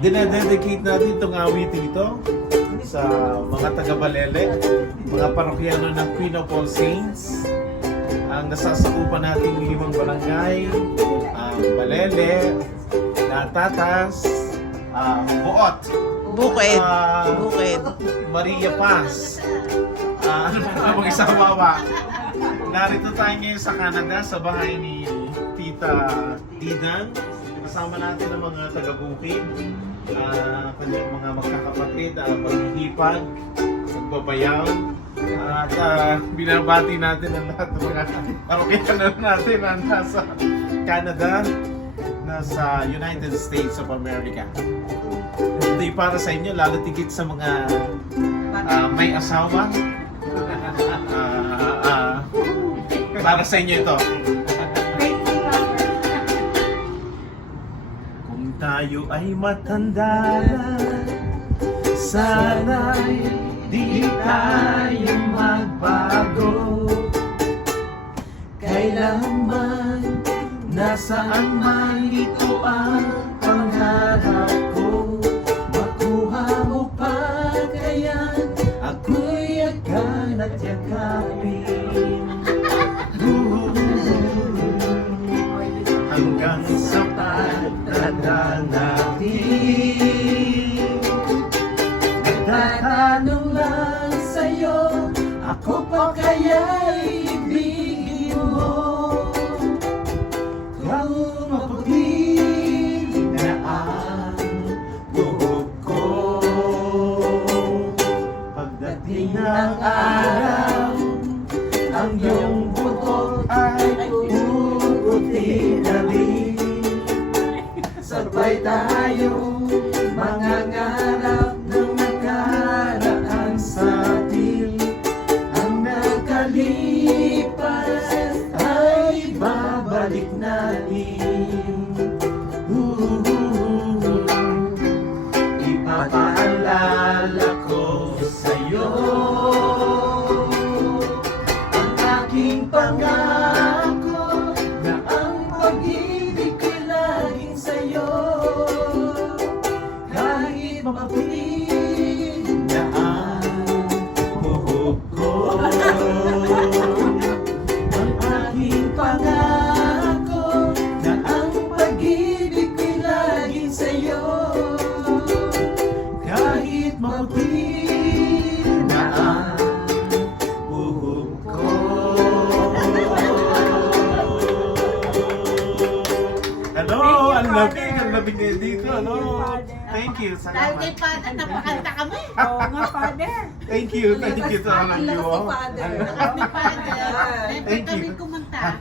dinededicate natin itong awiting ito sa mga taga-Balele, mga parokyano ng Queen of All Saints, ang nasasakupan nating 5 barangay, Balele, Natatas, Buot, Bukid. Bukid, Maria Paz, ano pa mga isawawa. Narito tayo ngayon sa Canada, sa bahay ni Tita Didan. Kasama natin ang mga taga-Bukid, kanyang mga magkakapatid, maghihipag, magbabayaw. At binabati natin ang lahat ng mga parokyano natin na nasa Canada, nasa United States of America. Ito'y para sa inyo, lalo tigit sa mga may asawa. Para sa inyo ito. Kung tayo ay matanda na, sana'y di tayo magbago. Kailanman, nasaan man ito ang pangarap ko. Makuha mo pa kaya ako'y yakan at yakapin. Hanggang sa pagtanda natin, nagtatanong lang sa'yo, ako pa kaya'y ibigin mo? Kung maputi na ang buhok ko, pagdating ng araw, ang iyong buhok ay puputi na rin. Sabay tayo mangangarap ng nakaraan sa atin. Ang nakalipas ay babalik natin. Ipapaalala ko sa'yo ang aking pangako na ang pag-ibig ko'y laging sa'yo. Kahit maputi na ang buhok ko, ang aking pangako na ang pag-ibig ko'y laging sa'yo. Kahit maputi na ang buhok ko. Hello, ang labing ngayon dito. Hello. Thank you. Dahil kay Father, napakanta kami. Oo nga, Father. Thank you sa mga Lakas niyo. ni Father. Lakas ni Father. Pwede Thank you. kami kumanta.